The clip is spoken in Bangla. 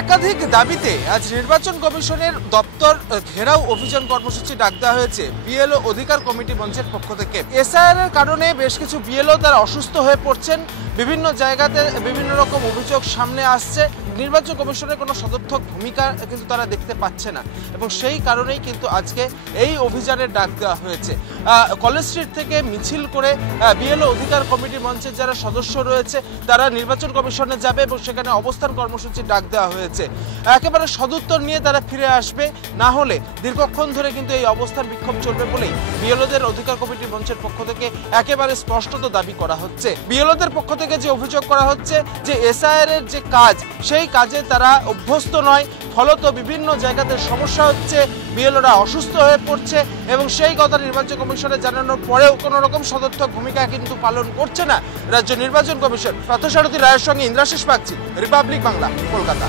একাধিক দাবিতে আজ নির্বাচন কমিশনের দপ্তর ঘেরাও অভিযান কর্মসূচি ডাক দেওয়া হয়েছে বিএলও অধিকার কমিটি মঞ্চের পক্ষ থেকে। এসআইআর এর কারণে বেশ কিছু বিএলও তারা অসুস্থ হয়ে পড়ছেন, বিভিন্ন জায়গাতে বিভিন্ন রকম অভিযোগ সামনে আসছে। নির্বাচন কমিশনের কোনো সদর্থক ভূমিকা কিন্তু তারা দেখতে পাচ্ছে না এবং সেই কারণেই কিন্তু আজকে এই অভিযানের ডাক দেওয়া হয়েছে। কলেজ স্ট্রিট থেকে মিছিল করে বিএলও অধিকার কমিটি মঞ্চের যারা সদস্য রয়েছে তারা নির্বাচন কমিশনে যাবে এবং সেখানে অবস্থান কর্মসূচি ডাক দেওয়া হয়েছে। একেবারে সদুত্তর নিয়ে তারা ফিরে আসবে, না হলে দীর্ঘক্ষণ ধরে কিন্তু এই অবস্থান বিক্ষোভ চলবে বলেই বিএলওদের অধিকার কমিটি মঞ্চের পক্ষ থেকে একেবারে স্পষ্টত দাবি করা হচ্ছে। বিএলওদের পক্ষ থেকে যে অভিযোগ করা হচ্ছে যে এসআইআর এর যে কাজ সেই কাজে তারা অভ্যস্ত নয়, ফলত বিভিন্ন জায়গাতে সমস্যা হচ্ছে, বিএলওরা অসুস্থ হয়ে পড়ছে এবং সেই কথা নির্বাচন কমিশনে জানানোর পরেও কোনো রকম সদর্থক ভূমিকা কিন্তু পালন করছে না রাজ্য নির্বাচন কমিশন। পার্থসারথী রায়ের সঙ্গে ইন্দ্রাশিস বাগচি, রিপাবলিক বাংলা, কলকাতা।